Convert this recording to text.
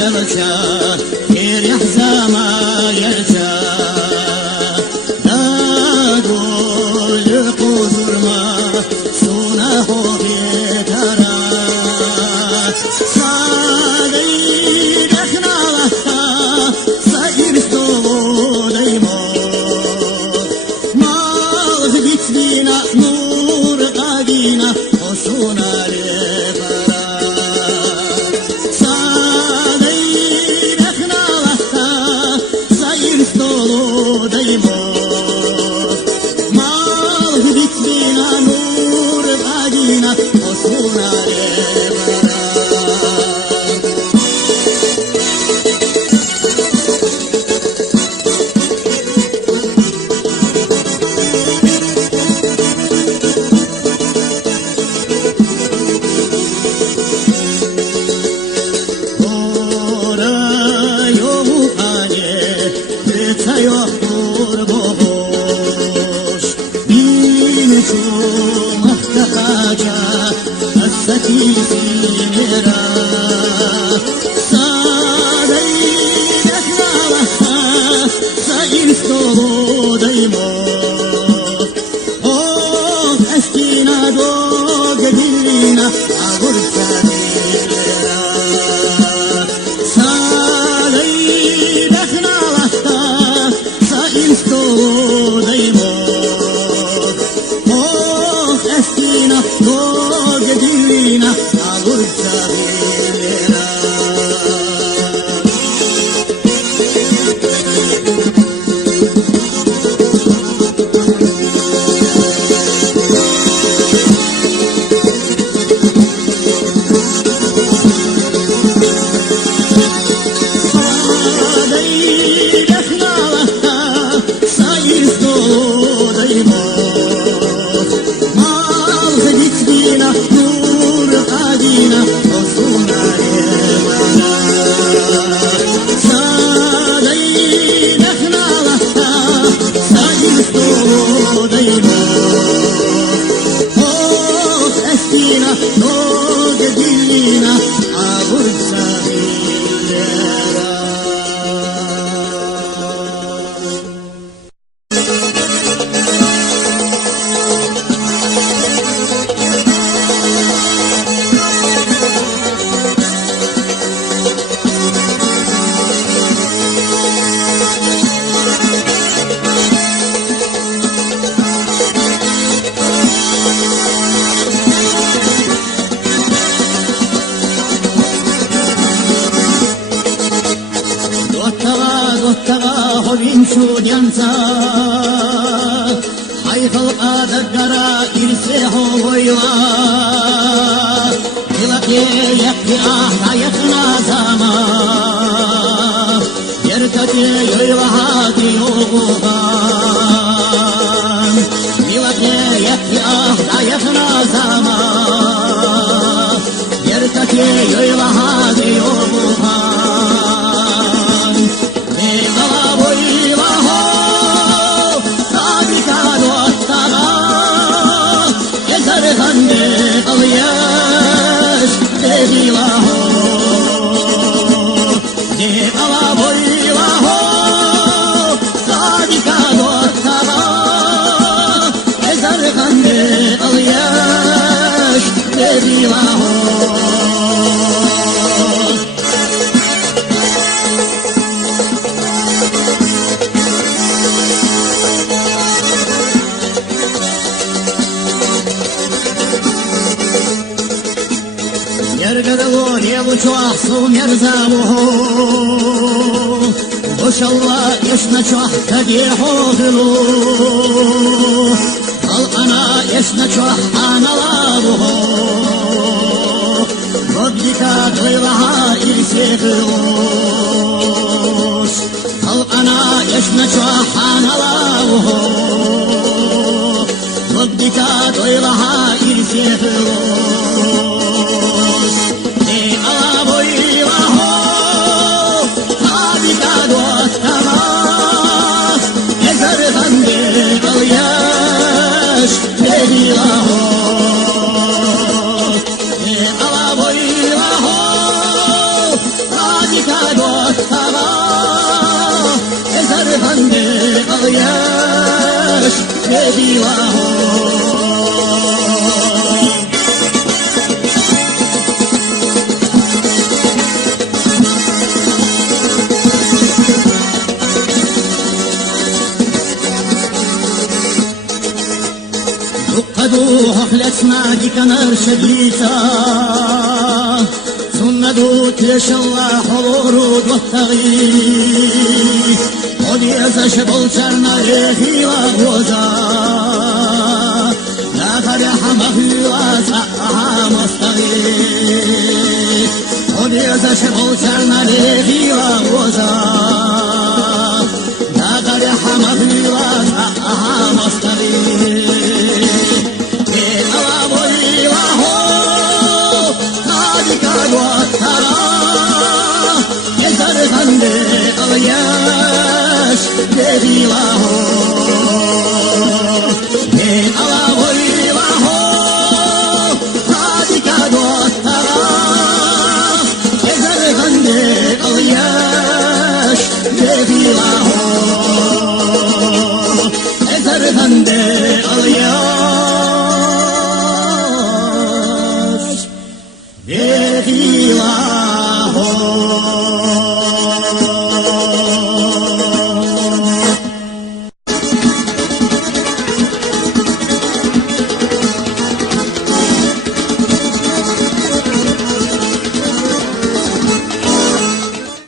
يلجا خير يحزما يلجا doylху durma suna ho betara sadai regnalata sair stolodaymo mal bitbina nur qadina osuna lebara sadai regnalata sair stolodaymo bitbina nur qadina osuna lebara ora yo ane betsayo urbo محتاجة السكي سيرا صادي نحناها ساير ستولو دايمو أستينا دوغ دينا أغرفة ديرا صادي نحناها ساير ستولو دايمو Estina doge divina agurta velera sadai dekhnala sayir stolodaymo nur qadina osuna lebara sadai dekhnalata sair stolodaymo estina doge divina agurta velera hovinchu dianza hay khalqa dagara irse ho hoyla dilake yakki ahna yakna zama yerkate yoyla hadi yogan dilake yakki ahna yakna zama yerkate yoyla hadi yogan alyash devilaho de alaboilaho sadika dortara ezargande alyash devilaho Yergadalo yevучу ахсу мерзавуху Ошалла ешначу ахтадехогилу Алана ешначу аханалавуху Роддика дойлаха ирсехилус Алана ешначу аханалавуху Роддика дойлаха irsехилус alaboilaho habita dostamas ezargande alyash devilaho alaboilaho habita Reг1ата. قدو حفلتنا دي كنار شديتا ثم دوت ليش الله حضور والتغيير ودي أزشبل شرنا ريخي وغوزا لا فرح مخيوة سأها مستغير ودي أزشبل شرنا ريخي وغوزا لا فرح مخيوة سأها مستغير Yes, Reg1ata. Reg1ata.